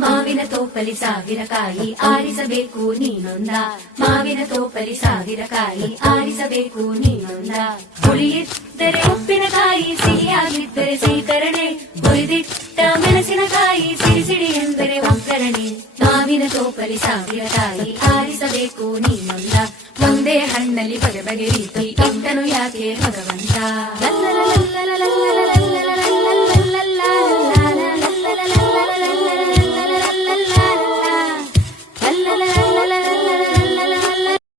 ಮಾವಿನ ತೋಪಲಿ ಸಾವಿರ ಕಾಯಿ ಆರಿಸಬೇಕು ನೀನೊಂದ, ಮಾವಿನ ತೋಪಲಿ ಸಾವಿರ ಕಾಯಿ ಆರಿಸಬೇಕು ನೀನೊಂದ. ಹುಳಿಯಿದ್ದರೆ ಉಪ್ಪಿನಕಾಯಿ, ಸಿಹಿಯಾಗಿದ್ದರೆ ಸೀಕರಣೆ, ಹುರಿದಿಟ್ಟ ಮೆಣಸಿನಕಾಯಿ, ಸಿಡಿ ಸಿಡಿ ಎಂದರೆ ಒಗ್ಗರಣೆ. ಮಾವಿನ ತೋಪಲಿ ಸಾವಿರ ಕಾಯಿ ಆರಿಸಬೇಕು ನೀನೊಂದ, ಒಂದೇ ಹಣ್ಣಲ್ಲಿ ಬಗೆ ಬಗೆ ರೀತಿ ಇಟ್ಟನು ಯಾಕೆ ಭಗವಂತ.